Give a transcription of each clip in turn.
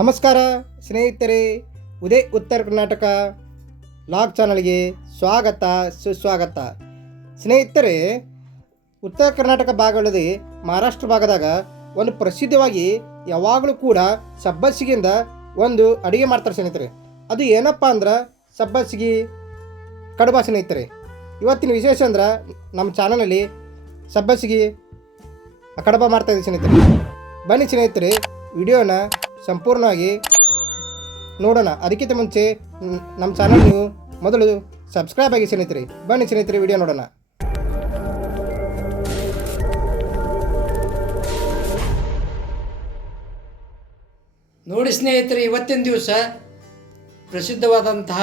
ನಮಸ್ಕಾರ, ಸ್ನೇಹಿತರೆ. ಉದಯ್ ಉತ್ತರ ಕರ್ನಾಟಕ ಲಾಗ್ ಚಾನಲ್ಗೆ ಸ್ವಾಗತ, ಸುಸ್ವಾಗತ. ಸ್ನೇಹಿತರೆ, ಉತ್ತರ ಕರ್ನಾಟಕ ಭಾಗದಲ್ಲಿ ಮಹಾರಾಷ್ಟ್ರ ಭಾಗದಾಗ ಒಂದು ಪ್ರಸಿದ್ಧವಾಗಿ ಯಾವಾಗಲೂ ಕೂಡ ಸಬ್ಬಸಿಗೆಯಿಂದ ಒಂದು ಅಡುಗೆ ಮಾಡ್ತಾರೆ ಸ್ನೇಹಿತರೆ. ಅದು ಏನಪ್ಪ ಅಂದ್ರೆ ಸಬ್ಬಸಿಗೆ ಕಡುಬ ಸ್ನೇಹಿತರೆ. ಇವತ್ತಿನ ವಿಶೇಷ ಅಂದ್ರೆ ನಮ್ಮ ಚಾನಲಲ್ಲಿ ಸಬ್ಬಸಿಗೆ ಕಡಬ ಮಾಡ್ತಾ ಇದ್ದೀವಿ ಸ್ನೇಹಿತರೆ. ಬನ್ನಿ ಸ್ನೇಹಿತರೆ, ವಿಡಿಯೋನ ಸಂಪೂರ್ಣವಾಗಿ ನೋಡೋಣ. ಅದಕ್ಕಿಂತ ಮುಂಚೆ ನಮ್ಮ ಚಾನಲ್ ನೀವು ಮೊದಲು ಸಬ್ಸ್ಕ್ರೈಬ್ ಆಗಿ ಸ್ನೇಹಿತರೆ, ಬನ್ನಿ ಸ್ನೇಹಿತರೆ ವಿಡಿಯೋ ನೋಡೋಣ. ನೋಡಿ ಸ್ನೇಹಿತರೆ, ಇವತ್ತಿನ ದಿವಸ ಪ್ರಸಿದ್ಧವಾದಂತಹ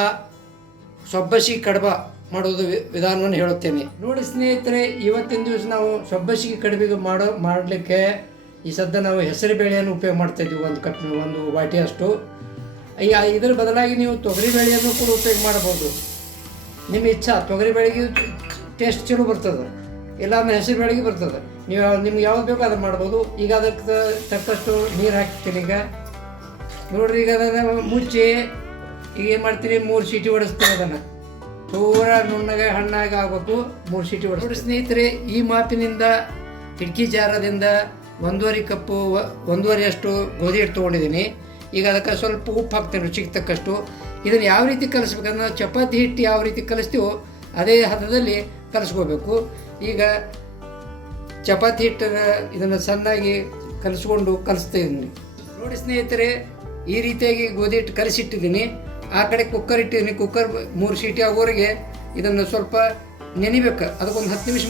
ಸೊಬ್ಬಸಿ ಕಡಬ ಮಾಡೋದು ವಿಧಾನವನ್ನು ಹೇಳುತ್ತೇನೆ. ನೋಡಿ ಸ್ನೇಹಿತರೆ, ಇವತ್ತಿನ ದಿವಸ ನಾವು ಸೊಬ್ಬಸಿಗೆ ಕಡಬಿಗೆ ಮಾಡೋ, ಮಾಡಲಿಕ್ಕೆ ಈ ಸದ್ಯ ನಾವು ಹೆಸರು ಬೇಳೆಯನ್ನು ಉಪಯೋಗ ಮಾಡ್ತಾ ಒಂದು ಕಟ್, ಒಂದು ವಾಟಿಯಷ್ಟು. ಈ ಇದರ ಬದಲಾಗಿ ನೀವು ತೊಗರಿ ಬೇಳೆಯನ್ನು ಕೂಡ ಉಪಯೋಗ ಮಾಡಬಹುದು. ನಿಮ್ಮ ಇಚ್ಛಾ, ತೊಗರಿ ಬೇಳೆಗೆ ಟೇಸ್ಟ್ ಚಲೋ ಬರ್ತದೆ. ಇಲ್ಲ ಅಂದ್ರೆ ಹೆಸರು ಬೇಳೆಗೆ ಬರ್ತದೆ. ನೀವು ನಿಮ್ಗೆ ಯಾವ್ದು ಬೇಕೋ ಅದನ್ನು ಮಾಡ್ಬೋದು. ಈಗ ಅದಕ್ಕೆ ತಕ್ಕಷ್ಟು ನೀರು ಹಾಕ್ತೀನಿ ಈಗ. ನೋಡ್ರಿ, ಈಗ ಅದನ್ನು ಮುಚ್ಚಿ, ಈಗ ಏನು ಮಾಡ್ತೀರಿ ಮೂರು ಸೀಟಿ ಹೊಡಿಸ್ತೀನಿ ಅದನ್ನು. ಪೂರ ನುಣ್ಣಗೆ ಹಣ್ಣಾಗಿ ಆಗಬೇಕು, ಮೂರು ಸೀಟಿ ಹೊಡೆಸ್ ಸ್ನೇಹಿತರೆ, ಈ ಮಾತಿನಿಂದ ಕಿಟಕಿ ಜಾರದಿಂದ ಒಂದೂವರೆ ಕಪ್ಪು, ಒಂದೂವರೆ ಅಷ್ಟು ಗೋಧಿ ಹಿಟ್ಟು ತೊಗೊಂಡಿದ್ದೀನಿ. ಈಗ ಅದಕ್ಕೆ ಸ್ವಲ್ಪ ಉಪ್ಪು ಹಾಕ್ತೇನೆ ರುಚಿಗೆ ತಕ್ಕಷ್ಟು. ಇದನ್ನು ಯಾವ ರೀತಿ ಕಲಿಸ್ಬೇಕಂದ್ರೆ ಚಪಾತಿ ಹಿಟ್ಟು ಯಾವ ರೀತಿ ಕಲಿಸ್ತೀವೋ ಅದೇ ಹದದಲ್ಲಿ ಕಲಿಸ್ಕೋಬೇಕು. ಈಗ ಚಪಾತಿ ಹಿಟ್ಟನ್ನು ಇದನ್ನು ಸಣ್ಣಾಗಿ ಕಲಿಸ್ಕೊಂಡು ಕಲಿಸ್ತಾ ಇದ್ದೀನಿ. ನೋಡಿ ಸ್ನೇಹಿತರೆ, ಈ ರೀತಿಯಾಗಿ ಗೋಧಿ ಹಿಟ್ಟು ಕಲಿಸಿಟ್ಟಿದ್ದೀನಿ. ಆ ಕಡೆ ಕುಕ್ಕರ್ ಇಟ್ಟಿದ್ದೀನಿ. ಕುಕ್ಕರ್ ಮೂರು ಸೀಟಿ ಆಗೋವರೆಗೆ ಇದನ್ನು ಸ್ವಲ್ಪ ನೆನಿಬೇಕು. ಅದಕ್ಕೊಂದು ಹತ್ತು ನಿಮಿಷ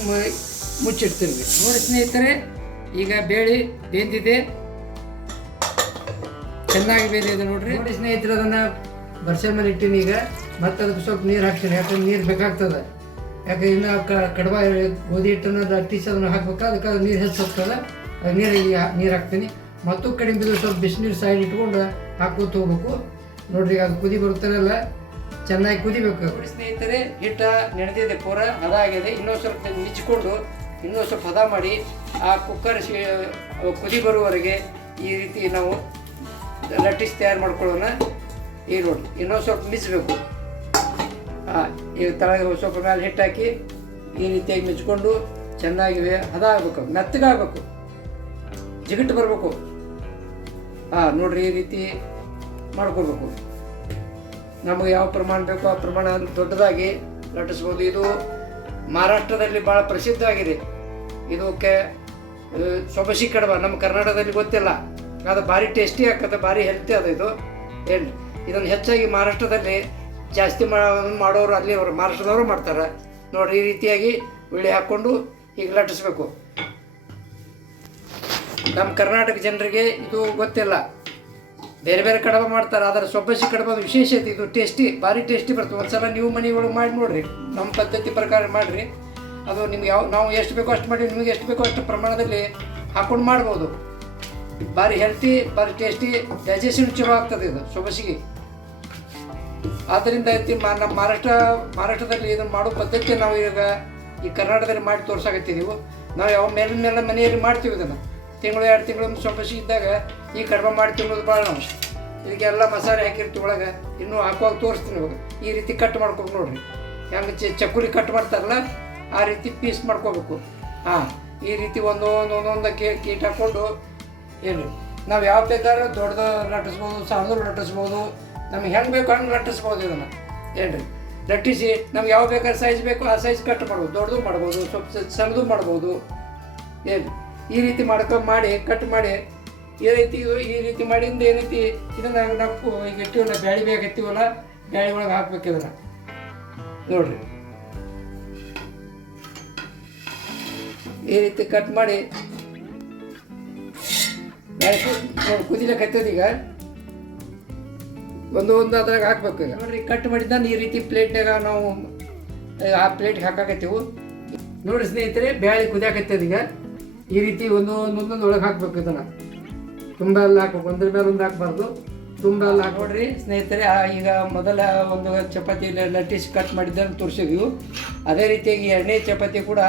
ಮುಚ್ಚಿಡ್ತೀನಿ. ನೋಡಿ ಸ್ನೇಹಿತರೆ ಈಗ ಬೇಳೆ ಬೆಂದಿದೆ. ಚೆನ್ನಾಗಿ ಬೇಂದಿದೆ ನೋಡ್ರಿ. ನೋಡಿ ಸ್ನೇಹಿತರೆ ಅದನ್ನು ಬರ್ಸೆ ಮೇಲೆ ಇಟ್ಟಿನಿ ಈಗ. ಮತ್ತೆ ಅದಕ್ಕೆ ಸ್ವಲ್ಪ ನೀರು ಹಾಕ್ತೀನಿ. ಯಾಕಂದ್ರೆ ನೀರು ಬೇಕಾಗ್ತದೆ. ಯಾಕೆ ಇನ್ನು ಕಡಬ ಗೋಧಿ ಹಿಟ್ಟನ್ನು ಅಟ್ಟಿಸಿ ಅದನ್ನು ಹಾಕ್ಬೇಕು ಅದಕ್ಕೆ ಅದು ನೀರು ಹೆಚ್ಚಾಗ್ತದೆ. ಅದು ನೀರಿಗೆ ನೀರು ಹಾಕ್ತೀನಿ. ಮತ್ತು ಕಡಿಮೆ ಬಿದ್ದು ಸ್ವಲ್ಪ ಬಿಸಿನೀರು ಸೈಡ್ ಇಟ್ಕೊಂಡು ಹಾಕೋತ ಹೋಗ್ಬೇಕು. ನೋಡ್ರಿ ಅದು ಕುದಿ ಬರುತ್ತಲ್ಲ ಚೆನ್ನಾಗಿ ಕುದಿಬೇಕು. ಸ್ನೇಹಿತರೆ ಹಿಟ್ಟ ನೆನೆದಿದೆ ಪೂರ ಅದಾಗಿದೆ. ಇನ್ನೊಂದು ಸ್ವಲ್ಪ ಮಿಚ್ಕೊಂಡು ಇನ್ನೂ ಸ್ವಲ್ಪ ಹದ ಮಾಡಿ ಆ ಕುಕ್ಕರ್ ಶಿ ಕುದಿ ಬರುವವರೆಗೆ ಈ ರೀತಿ ನಾವು ಲಟ್ಟಿಸಿ ತಯಾರು ಮಾಡ್ಕೊಳ್ಳೋಣ. ಈ ನೋಡಿ, ಇನ್ನೊಂದು ಸ್ವಲ್ಪ ಮಿಚ್ಚಬೇಕು ಹಾಂ ಈಗ ತಳಗ ಸ್ವಲ್ಪ ಮೇಲೆ ಹಿಟ್ಟಾಕಿ ಈ ರೀತಿಯಾಗಿ ಮಿಚ್ಕೊಂಡು ಚೆನ್ನಾಗಿ ಹದ ಆಗಬೇಕು ಮೆತ್ತಗಾಗಬೇಕು. ಜಿಗಿಟ್ಟು ಬರಬೇಕು. ಹಾಂ ನೋಡ್ರಿ, ಈ ರೀತಿ ಮಾಡ್ಕೋಬೇಕು ನಮಗೆ ಯಾವ ಪ್ರಮಾಣ ಬೇಕೋ ಆ ಪ್ರಮಾಣ ದೊಡ್ಡದಾಗಿ ಲಟ್ಟಿಸ್ಬೋದು ಇದು ಮಹಾರಾಷ್ಟ್ರದಲ್ಲಿ ಭಾಳ ಪ್ರಸಿದ್ಧವಾಗಿದೆ. ಇದಕ್ಕೆ ಸೊಬಸಿ ಕಡಬ, ನಮ್ಮ ಕರ್ನಾಟಕದಲ್ಲಿ ಗೊತ್ತಿಲ್ಲ. ಅದು ಭಾರಿ ಟೇಸ್ಟಿ ಆಗ್ತದೆ, ಭಾರಿ ಹೆಲ್ತಿ ಅದು ಇದು. ಹೇಳಿ. ಇದನ್ನು ಹೆಚ್ಚಾಗಿ ಮಹಾರಾಷ್ಟ್ರದಲ್ಲಿ ಜಾಸ್ತಿ ಮಾಡೋರು ಅಲ್ಲಿ ಅವರು, ಮಹಾರಾಷ್ಟ್ರದವರು ಮಾಡ್ತಾರೆ. ನೋಡಿ, ಈ ರೀತಿಯಾಗಿ ಉಳ್ಳಿ ಹಾಕ್ಕೊಂಡು ಈಗ ಲಟ್ಟಿಸ್ಬೇಕು. ನಮ್ಮ ಕರ್ನಾಟಕ ಜನರಿಗೆ ಇದು ಗೊತ್ತಿಲ್ಲ. ಬೇರೆ ಬೇರೆ ಕಡಬ ಮಾಡ್ತಾರೆ, ಆದರೆ ಸೊಬ್ಬಸಿ ಕಡಬ ವಿಶೇಷತೆ ಇದು ಟೇಸ್ಟಿ ಭಾರಿ ಟೇಸ್ಟಿ ಬರ್ತದೆ. ಒಂದ್ಸಲ ನೀವು ಮನೆ ಒಳಗೆ ಮಾಡಿ ನೋಡ್ರಿ. ನಮ್ಮ ಪದ್ಧತಿ ಪ್ರಕಾರ ಮಾಡಿರಿ. ಅದು ನಿಮ್ಗೆ ಯಾವ ನಾವು ಎಷ್ಟು ಬೇಕೋ ಅಷ್ಟು ಮಾಡಿ, ನಿಮಗೆ ಎಷ್ಟು ಬೇಕೋ ಅಷ್ಟು ಪ್ರಮಾಣದಲ್ಲಿ ಹಾಕೊಂಡು ಮಾಡ್ಬೋದು. ಭಾರಿ ಹೆಲ್ತಿ ಭಾರಿ ಟೇಸ್ಟಿ ಡೈಜೆಷನ್ ಚಲೋ ಆಗ್ತದೆ ಇದು ಸೊಬಸಿಗೆ ಆದ್ದರಿಂದ ನಮ್ಮ ಮಹಾರಾಷ್ಟ್ರ ಮಹಾರಾಷ್ಟ್ರದಲ್ಲಿ ಇದನ್ನು ಮಾಡೋ ಪದ್ಧತಿ ನಾವು ಈಗ ಈ ಕರ್ನಾಟಕದಲ್ಲಿ ಮಾಡಿ ತೋರ್ಸಾಕತ್ತಿದ್ದೀವಿ ನಾವು ಯಾವ ಮೇಲಿನ ಮೇಲೆ ಮನೆಯಲ್ಲಿ ಮಾಡ್ತೀವಿ ಇದನ್ನು. ತಿಂಗಳು, ಎರಡು ತಿಂಗಳು ಸೊಪ್ಪಸಿ ಇದ್ದಾಗ, ಈ ಕಡಿಮೆ ಮಾಡಿ ತಿನ್ನೋದು ಭಾಳ ನಾವು ಇದಕ್ಕೆಲ್ಲ ಮಸಾಲೆ ಹಾಕಿರ್ತೀವಿ ಒಳಗೆ, ಇನ್ನೂ ಹಾಕುವಾಗ ತೋರಿಸ್ತೀನಿ ಇವಾಗ. ಈ ರೀತಿ ಕಟ್ ಮಾಡ್ಕೊಬೇಕು ನೋಡಿರಿ. ಹೆಂಗೆ ಚಕ್ಕುಲಿ ಕಟ್ ಮಾಡ್ತಾರಲ್ಲ, ಆ ರೀತಿ ಪೀಸ್ ಮಾಡ್ಕೋಬೇಕು. ಹಾಂ, ಈ ರೀತಿ ಒಂದೊಂದು ಒಂದೊಂದು ಕೇ ಕೀಟ್ ಹಾಕ್ಕೊಂಡು ಏನು, ನಾವು ಯಾವ ಬೇಕಾದ್ರೂ ದೊಡ್ಡದು ಲಟ್ಟಿಸ್ಬೋದು, ಸಣ್ಣದು ಲಟ್ಟಿಸ್ಬೋದು. ನಮ್ಗೆ ಹೆಂಗೆ ಬೇಕು ಹಂಗೆ ಲಟ್ಟಿಸ್ಬೋದು ಇದನ್ನು. ಏನು ಲಟ್ಟಿಸಿ, ನಮ್ಗೆ ಯಾವ ಬೇಕಾದ್ರೆ ಸೈಜ್ ಬೇಕು, ಆ ಸೈಜ್ ಕಟ್ ಮಾಡ್ಬೋದು. ದೊಡ್ಡದು ಮಾಡ್ಬೋದು, ಸ್ವಲ್ಪ ಸಣ್ಣದು ಮಾಡ್ಬೋದು. ಏನು ಈ ರೀತಿ ಮಾಡ್ಕೊಂಡು ಮಾಡಿ ಕಟ್ ಮಾಡಿ, ಈ ರೀತಿ ಈ ರೀತಿ ಮಾಡಿಂದ ಏನೈತಿ ಇದನ್ನ ನಾವು ಈಗ ಇಟ್ಟಿವಲ್ಲ ಬ್ಯಾಳಿ ಬೇಗ ಎತ್ತೀವಲ್ಲ ಬ್ಯಾಳಿ ಒಳಗೆ ಹಾಕ್ಬೇಕು ಇದನ್ನ. ನೋಡ್ರಿ. ಈ ರೀತಿ ಕಟ್ ಮಾಡಿ ಕುದಿಲಕ್ಕೆ ಈಗ. ಒಂದು ಒಂದು ಅದ್ರಾಗ ಹಾಕ್ಬೇಕು ಈಗ. ನೋಡ್ರಿ ಕಟ್ ಮಾಡಿದ್ದ ಈ ರೀತಿ ಪ್ಲೇಟ್ನಾಗ ನಾವು, ಆ ಪ್ಲೇಟ್ಗೆ ಹಾಕಾಕತ್ತೀವಿ. ನೋಡಿ ಸ್ನೇಹಿತರೆ, ಬ್ಯಾಳಿ ಕುದಿಯಾಕತ್ತದ ಈಗ. ಈ ರೀತಿ ಒಂದು ಒಳಗೆ ಹಾಕ್ಬೇಕು ಇದನ್ನ ತುಂಬ ಎಲ್ಲ ಹಾಕ್ಬೇಕು. ಒಂದ್ರ ಮೇಲೆ ಒಂದು ಹಾಕ್ಬಾರ್ದು. ತುಂಬ ಎಲ್ಲ ಹಾಕಿ ನೋಡ್ರಿ ಸ್ನೇಹಿತರೆ ಈಗ ಮೊದಲ ಒಂದು ಚಪಾತಿ ಲಟ್ಟಿಸ್ ಕಟ್ ಮಾಡಿದ್ದನ್ನು ತೋರಿಸಿದ್ವಿ. ಅದೇ ರೀತಿಯಾಗಿ ಎರಡನೇ ಚಪಾತಿ ಕೂಡ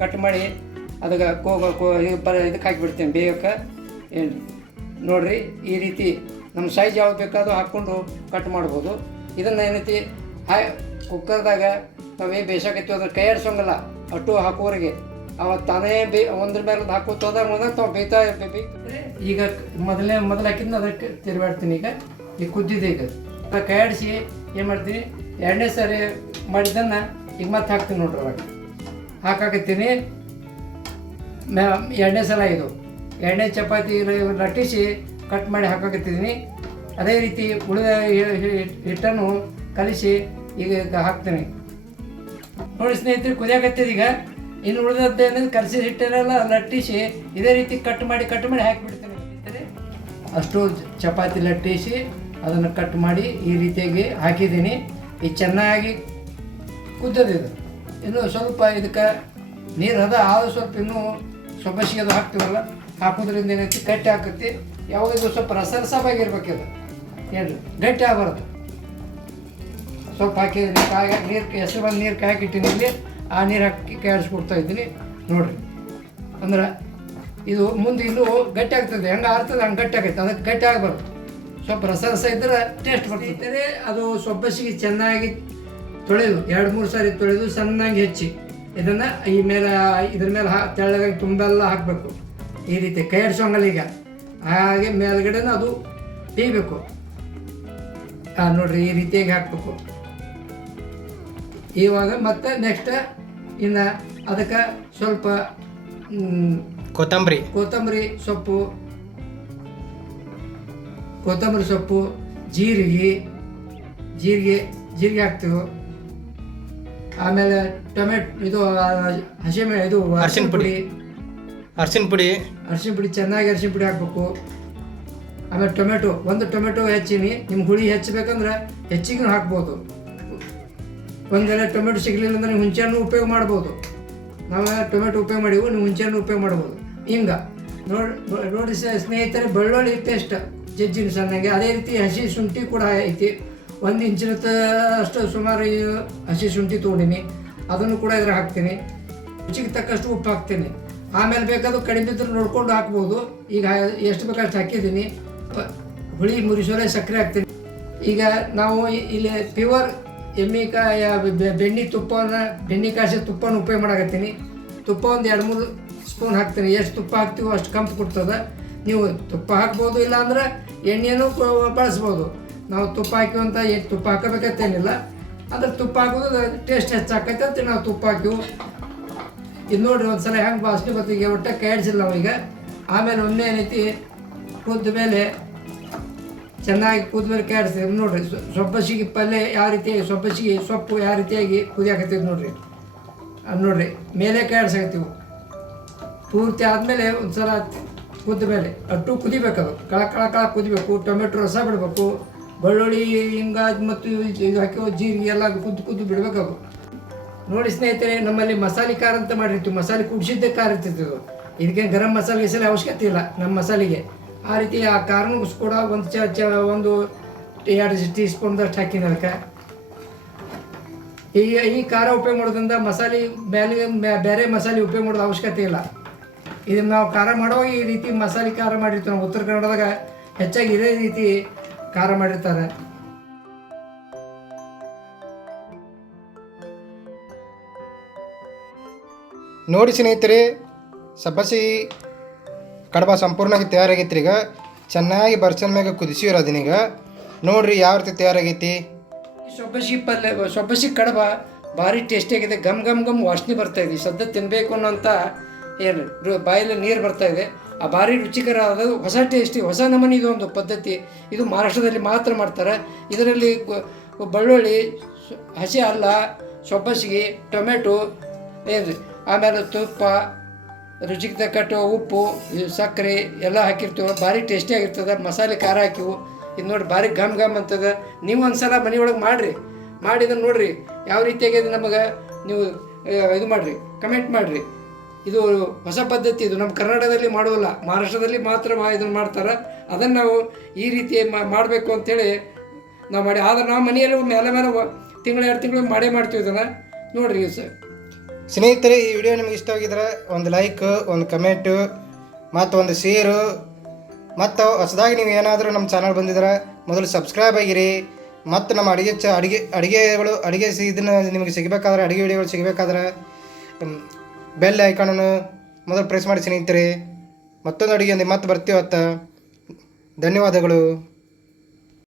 ಕಟ್ ಮಾಡಿ ಅದಕ್ಕೆ ಕೋ ಇದಕ್ಕೆ ಹಾಕಿಬಿಡ್ತೇನೆ ಬೇಯಕ್ಕೆ. ಏನು, ನೋಡ್ರಿ ಈ ರೀತಿ ನಮ್ಮ ಸೈಜ್ ಯಾವ ಬೇಕಾದ್ರೂ ಹಾಕ್ಕೊಂಡು ಕಟ್ ಮಾಡ್ಬೋದು. ಇದನ್ನು ಏನೈತಿ ಹಾಯ್ ಕುಕ್ಕರ್ದಾಗ ನಾವೇ ಬೇಯಿಸಕತ್ತೀವಿ ಅದ್ರ ಕೈ ಆಡ್ಸೋಂಗಲ್ಲ ಅಟ್ಟು ಹಾಕೋರಿಗೆ ಅವ ತಾನೇ ಬೇ ಒಂದ್ರ ಮೇಲೆ ಒಂದು ಹಾಕೋತ ಹೋದಾಗ ಹೋದಾಗ ತಾವು. ಈಗ ಮೊದಲನೇ ಮೊದಲು ಅದಕ್ಕೆ ತಿರುಗಾಡ್ತೀನಿ ಈಗ. ಈಗ ಕುದ್ದಿದೆ ಈಗ. ಕೈಯಾಡಿಸಿ ಏನು ಮಾಡ್ತೀನಿ? ಎರಡನೇ ಸಾರಿ ಮಾಡಿದ್ದನ್ನು ಈಗ ಮತ್ತೆ ಹಾಕ್ತೀನಿ ನೋಡ್ರಿ ಅವಾಗ. ಹಾಕಾಕತ್ತೀನಿ. ಎರಡನೇ ಸಲ ಇದು. ಎರಡನೇ ಚಪಾತಿ ಲಟ್ಟಿಸಿ ಕಟ್ ಮಾಡಿ ಹಾಕಾಕತ್ತಿದ್ದೀನಿ ಅದೇ ರೀತಿ ಉಳಿದ ಹಿಟ್ಟನ್ನು ಕಲಿಸಿ ಈಗ ಹಾಕ್ತೀನಿ. ನೋಡಿ ಸ್ನೇಹಿತರೆ ಕುದಿಯಾಕತ್ತಿದ ಈಗ ಇನ್ನು ಉಳಿದದ್ದು ಏನಂದ್ರೆ ಕಲಸಿದ ಹಿಟ್ಟನ್ನೆಲ್ಲ ಲಟ್ಟಿಸಿ ಇದೇ ರೀತಿ ಕಟ್ ಮಾಡಿ ಕಟ್ ಮಾಡಿ ಹಾಕಿಬಿಡ್ತೀನಿ ಅಷ್ಟು ಚಪಾತಿ ಲಟ್ಟಿಸಿ ಅದನ್ನು ಕಟ್ ಮಾಡಿ ಈ ರೀತಿಯಾಗಿ ಹಾಕಿದ್ದೀನಿ. ಈ ಚೆನ್ನಾಗಿ ಕುದ್ದದಿದೆ ಇನ್ನು ಸ್ವಲ್ಪ ಇದಕ್ಕೆ ನೀರು ಅದ ಆದ ಸ್ವಲ್ಪ ಇನ್ನೂ ಸೊಬಸಿಗೆ ಅದು ಹಾಕ್ತೀವಲ್ಲ ಹಾಕೋದ್ರಿಂದ ಏನೈತಿ? ಗಟ್ಟಿ ಹಾಕತ್ತಿ ಯಾವಾಗ ಇದು ಸ್ವಲ್ಪ ರಸ ಇದು ಏನು? ಗಟ್ಟಿ ಆಗಬಾರ್ದು. ಸ್ವಲ್ಪ ಹಾಕಿದ್ದೀನಿ. ಕಾಯಿ ನೀರು ಹೆಸರು ಬಂದು ನೀರು ಕಾಯಕ್ಕಿಟ್ಟಿನಿ ಇಲ್ಲಿ. ಆ ನೀರು ಹಾಕಿ ಕಾಯಿಸ್ಕೊಡ್ತಾ ಇದ್ದೀನಿ. ನೋಡಿರಿ. ಅಂದ್ರೆ ಇದು ಮುಂದೆ ಇನ್ನೂ ಗಟ್ಟಿ ಆಗ್ತದೆ. ಹೆಂಗೆ ಆಗ್ತದೆ, ಹಂಗೆ ಗಟ್ಟಿ ಆಗೈತೆ. ಅದಕ್ಕೆ ಗಟ್ಟಿ ಆಗಬಾರ್ದು. ಸ್ವಲ್ಪ ರಸ ರಸ ಇದ್ದರೆ ಟೇಸ್ಟ್ ಬರ್ತದೆ. ಅದು ಸೊಬ್ಬಸಿಗೆ ಚೆನ್ನಾಗಿ ತೊಳೆದು, ಎರಡು, ಮೂರು ಸಾರಿ ತೊಳೆದು ಸಣ್ಣಾಗಿ ಹೆಚ್ಚಿ, ಇದನ್ನು ಈ ಮೇಲೆ, ಇದ್ರ ಮೇಲೆ ಹಾ, ತೆಳ್ಳಗಾಗಿ ತುಂಬೆಲ್ಲ ಹಾಕಬೇಕು. ಈ ರೀತಿ ಕೈ ಈಗ. ಹಾಗೆ ಮೇಲ್ಗಡೆನೂ ಅದು ಹಾಂ ನೋಡ್ರಿ, ಈ ರೀತಿಯಾಗಿ ಹಾಕಬೇಕು. ಇವಾಗ ಮತ್ತೆ ನೆಕ್ಸ್ಟ್ ಇನ್ನು ಅದಕ್ಕೆ ಸ್ವಲ್ಪ ಕೊತ್ತಂಬರಿ. ಕೊತ್ತಂಬರಿ ಸೊಪ್ಪು ಕೊತ್ತಂಬರಿ ಸೊಪ್ಪು ಜೀರಿಗೆ ಜೀರಿಗೆ ಜೀರಿಗೆ ಹಾಕ್ತೀವಿ. ಆಮೇಲೆ ಟೊಮೆಟೊ ಇದು ಹಸಿಮೆ ಇದು ಅರ್ಶಿಣ ಪುಡಿ. ಅರ್ಶಿನ ಪುಡಿ. ಅರಿಶಿನ ಪುಡಿ ಚೆನ್ನಾಗಿ ಅರಿಶಿನ ಪುಡಿ ಹಾಕ್ಬೇಕು. ಆಮೇಲೆ ಟೊಮೆಟೊ ಒಂದು ಟೊಮೆಟೊ ಹೆಚ್ಚಿನಿ. ನಿಮ್ಗೆ ಹುಳಿ ಹೆಚ್ಚಬೇಕಂದ್ರೆ ಹೆಚ್ಚಿಗೆ ಹಾಕ್ಬೋದು. ಒಂದು ವೇಳೆ ಟೊಮೆಟೊ ಸಿಗಲಿಲ್ಲ ಅಂದ್ರೆ ನೀವು ಹುಂಚೆಹಣ್ಣು ಉಪಯೋಗ ಮಾಡ್ಬೋದು. ನಾವು ಟೊಮೆಟೊ ಉಪಯೋಗ ಮಾಡಿವು, ನೀವು ಹುಂಚೆಹಣ್ಣು ಉಪಯೋಗ ಮಾಡ್ಬೋದು. ಹಿಂಗೆ. ನೋಡಿ ನೋಡಿ ಸ್ನೇಹಿತರೆ, ಬೆಳ್ಳುಳ್ಳಿ ಟೇಸ್ಟ್ ಜಜ್ಜಿನ ಸಣ್ಣಗೆ. ಅದೇ ರೀತಿ ಹಸಿ ಶುಂಠಿ ಕೂಡ ಐತಿ. ಒಂದು ಇಂಚಿನ ಅಷ್ಟು ಸುಮಾರು ಹಸಿ ಶುಂಠಿ ತೊಗೊಂಡಿನಿ. ಅದನ್ನು ಕೂಡ ಇದ್ರ ಹಾಕ್ತೀನಿ. ರುಚಿಗೆ ತಕ್ಕಷ್ಟು ಉಪ್ಪು ಹಾಕ್ತೀನಿ. ಆಮೇಲೆ ಬೇಕಾದ್ರೂ ಕಡಿಮೆ ಇದ್ರೆ ನೋಡ್ಕೊಂಡು ಹಾಕ್ಬೋದು. ಈಗ ಎಷ್ಟು ಬೇಕಷ್ಟು ಹಾಕಿದ್ದೀನಿ. ಹುಳಿ ಮುರಿಸೋಲೆ ಸಕ್ಕರೆ ಹಾಕ್ತೀನಿ. ಈಗ ನಾವು ಇಲ್ಲಿ ಪ್ಯೂರ್ ಎಮ್ಮೆ ಕಾಯ ಬೆ- ಬೆಣ್ಣೆ ತುಪ್ಪನ ಬೆಣ್ಣೆ ಕಾಯಿಸಿ ತುಪ್ಪನ ಉಪಯೋಗ ಮಾಡಕತ್ತೀನಿ. ತುಪ್ಪ ಒಂದು ಎರಡು ಮೂರು ಸ್ಪೂನ್ ಹಾಕ್ತೀನಿ. ಎಷ್ಟು ತುಪ್ಪ ಹಾಕ್ತೀವೋ ಅಷ್ಟು ಕಂಪು ಕೊಡ್ತದೆ. ನೀವು ತುಪ್ಪ ಹಾಕ್ಬೋದು ಇಲ್ಲ ಅಂದ್ರೆ ಎಣ್ಣೆನೂ ಬಳಸ್ಬೋದು. ನಾವು ತುಪ್ಪ ಹಾಕಿವಂತ ಏನು ತುಪ್ಪ ಹಾಕಬೇಕತ್ತೇನಿಲ್ಲ ಅಂದ್ರೆ ತುಪ್ಪ ಹಾಕೋದು ಟೇಸ್ಟ್ ಹೆಚ್ಚಾಕೈತೆ ಅಂತ ನಾವು ತುಪ್ಪ ಹಾಕಿವು ಇದು ಒಂದು ಸಲ ಹೆಂಗೆ ವಾಸನೆ ಬರ್ತೀವಿ ಒಟ್ಟೆ ಕೈಡ್ಸಿಲ್ಲ ನಾವೀಗ. ಆಮೇಲೆ ಒಮ್ಮೆ ಏನೈತಿ, ಕುದ್ದ ಮೇಲೆ ಚೆನ್ನಾಗಿ ಕುದ್ಮೇಲೆ ಕಾಯಿಸ್ತೀವಿ ನೋಡ್ರಿ ಸೊಬ್ಬಸಿಗೆ ಪಲ್ಯ ಯಾವ ರೀತಿಯಾಗಿ ಸೊಬ್ಬಸಿಗೆ ಸೊಪ್ಪು ಯಾವ ರೀತಿಯಾಗಿ ಕುದಿಯಾಕತ್ತೀವಿ ನೋಡ್ರಿ. ಅದು ನೋಡ್ರಿ, ಮೇಲೆ ಕಾಯಿಡ್ಸಾಕತ್ತೀವಿ ಪೂರ್ತಿ ಆದಮೇಲೆ ಒಂದು ಸಲ ಕುದ್ದ ಮೇಲೆ, ಅಟ್ಟು ಕುದಿಬೇಕು ಅದು. ಕಳ ಕಳ ಕಳ ಕುದಿಬೇಕು, ಟೊಮೆಟೊ ರಸ ಬಿಡಬೇಕು, ಬೆಳ್ಳುಳ್ಳಿ, ಹಿಂಗಾದ್ ಮತ್ತು ಇದು ಹಾಕಿ ಜೀರಿಗೆ ಎಲ್ಲ ಕುದ್ದು ಕುದ್ದು ಬಿಡ್ಬೇಕದು ನೋಡಿ ಸ್ನೇಹಿತರೆ, ನಮ್ಮಲ್ಲಿ ಮಸಾಲೆ ಖಾರ ಅಂತ ಮಾಡಿರ್ತೀವಿ. ಮಸಾಲೆ ಕುಡಿಸಿದ್ದೇ ಖಾರ ಇರ್ತಿತ್ತು ಇದು ಇದಕ್ಕೆ ಗರಂ ಮಸಾಲೆ ಗಿಸಾಲೆ ಅವಶ್ಯಕತೆ ಇಲ್ಲ ನಮ್ಮ ಮಸಾಲೆಗೆ. ಆ ರೀತಿ ಆ ಖಾರನೂ ಕೂಡ ಒಂದು ಚ ಚ ಒಂದು ಎರಡು ಟೀ ಸ್ಪೂನ್ದಷ್ಟು ಹಾಕಿನ ಅದಕ್ಕೆ. ಈ ಈ ಖಾರ ಉಪಯೋಗ ಮಾಡೋದ್ರಿಂದ ಮಸಾಲೆ ಮೇಲೆ ಬೇರೆ ಮಸಾಲೆ ಉಪಯೋಗ ಮಾಡೋದು ಅವಶ್ಯಕತೆ ಇಲ್ಲ. ಇದನ್ನು ನಾವು ಖಾರ ಮಾಡುವಾಗ ಈ ರೀತಿ ಮಸಾಲೆ ಖಾರ ಮಾಡಿರ್ತೀವಿ. ನಾವು ಉತ್ತರ ಕನ್ನಡದಾಗ ಹೆಚ್ಚಾಗಿ ಇದೇ ರೀತಿ ಖಾರ ಮಾಡಿರ್ತಾರೆ. ನೋಡಿ ಸ್ನೇಹಿತರೆ ಸಬ್ಬಸಿ ಕಡಬ ಸಂಪೂರ್ಣವಾಗಿ ತಯಾರಾಗೈತಿ ಈಗ. ಚೆನ್ನಾಗಿ ಬರ್ಸನ್ ಮ್ಯಾಗ ಕುದಿಸಿವ್ರ ಅದನ್ನೀಗ ನೋಡ್ರಿ ಯಾವ ರೀತಿ ತಯಾರಾಗೈತಿ. ಸೊಬ್ಬಸಿ ಪಲ್ಯ ಸೊಬ್ಬಸಿ ಕಡಬ ಭಾರಿ ಟೇಸ್ಟಿ ಆಗಿದೆ. ಗಮ್ ಗಮ್ ಗಮ್ ವಾಸನೆ ಬರ್ತಾ ಇದೆ. ಸದ್ಯ ತಿನ್ನಬೇಕು ಅನ್ನೋಂಥ ಏನು ಬಾಯಲ್ಲಿ ನೀರು ಬರ್ತಾ ಇದೆ. ಆ ಭಾರಿ ರುಚಿಕರ ಅದು ಹೊಸ ಟೇಸ್ಟಿ ಹೊಸ ನಮೂನಿ ಇದು ಒಂದು ಪದ್ಧತಿ. ಇದು ಮಹಾರಾಷ್ಟ್ರದಲ್ಲಿ ಮಾತ್ರ ಮಾಡ್ತಾರೆ. ಇದರಲ್ಲಿ ಬೆಳ್ಳುಳ್ಳಿ, ಹಸಿ ಅಲ್ಲ ಸೊಬ್ಬಸಿಗೆ ಟೊಮೆಟೊ, ಏನು, ಆಮೇಲೆ ತುಪ್ಪ ರುಚಿಗೆ ತಕ್ಕಟ್ಟು ಉಪ್ಪು ಸಕ್ಕರೆ ಎಲ್ಲ ಹಾಕಿರ್ತೀವಿ ಭಾರಿ ಟೇಸ್ಟಿಯಾಗಿರ್ತದೆ ಮಸಾಲೆ ಖಾರ ಹಾಕಿವು. ಇದು ನೋಡಿ ಭಾರಿ ಘಮ್ ಘಮ್ ಅಂತದ. ನೀವು ಒಂದ್ಸಲ ಮನೆಯೊಳಗೆ ಮಾಡಿರಿ. ಮಾಡಿದ್ರೆ ನೋಡಿರಿ, ಯಾವ ರೀತಿಯಾಗಿದೆ ನಮಗೆ ನೀವು ಇದು ಮಾಡಿರಿ ಕಮೆಂಟ್ ಮಾಡಿರಿ. ಇದು ಹೊಸ ಪದ್ಧತಿ ಇದು. ನಮ್ಮ ಕರ್ನಾಟಕದಲ್ಲಿ ಮಾಡೋಲ್ಲ ಮಹಾರಾಷ್ಟ್ರದಲ್ಲಿ ಮಾತ್ರ ಇದನ್ನು ಮಾಡ್ತಾರೆ. ಅದನ್ನು ನಾವು ಈ ರೀತಿ ಮಾಡಬೇಕು ಅಂತೇಳಿ ನಾವು ಮಾಡಿ. ಆದ್ರೆ ನಾವು ಮನೆಯಲ್ಲಿ ಮೇಲೆ ಮೇಲೆ ತಿಂಗಳು, ಎರಡು ತಿಂಗಳು ಮಾಡೇ ಮಾಡ್ತೀವಿ ಇದನ್ನು. ನೋಡಿರಿ ಸರ್ ಸ್ನೇಹಿತರೆ, ಈ ವಿಡಿಯೋ ನಿಮ್ಗೆ ಇಷ್ಟ ಆಗಿದ್ರೆ ಒಂದು ಲೈಕ್ ಒಂದು ಕಮೆಂಟು ಮತ್ತು ಒಂದು ಶೇರು ಮತ್ತು ಹೊಸದಾಗಿ ನೀವು ಏನಾದರೂ ನಮ್ಮ ಚಾನಲ್ ಬಂದಿದ್ರೆ ಮೊದಲು ಸಬ್ಸ್ಕ್ರೈಬ್ ಆಗಿರಿ. ಮತ್ತು ನಮ್ಮ ಅಡುಗೆ ಚ ಅಡುಗೆ ಅಡುಗೆಗಳು ಅಡುಗೆ ಇದನ್ನು ನಿಮಗೆ ಸಿಗಬೇಕಾದ್ರೆ, ಅಡುಗೆ ವಿಡಿಯೋಗಳು ಸಿಗಬೇಕಾದ್ರೆ ಬೆಲ್ ಐಕಾನನ್ನು ಮೊದಲು ಪ್ರೆಸ್ ಮಾಡಿ ಸ್ನೇಹಿತರೆ. ಮತ್ತೊಂದು ಅಡುಗೆ ಮತ್ತೆ ಬರ್ತೀವತ್ತ ಧನ್ಯವಾದಗಳು.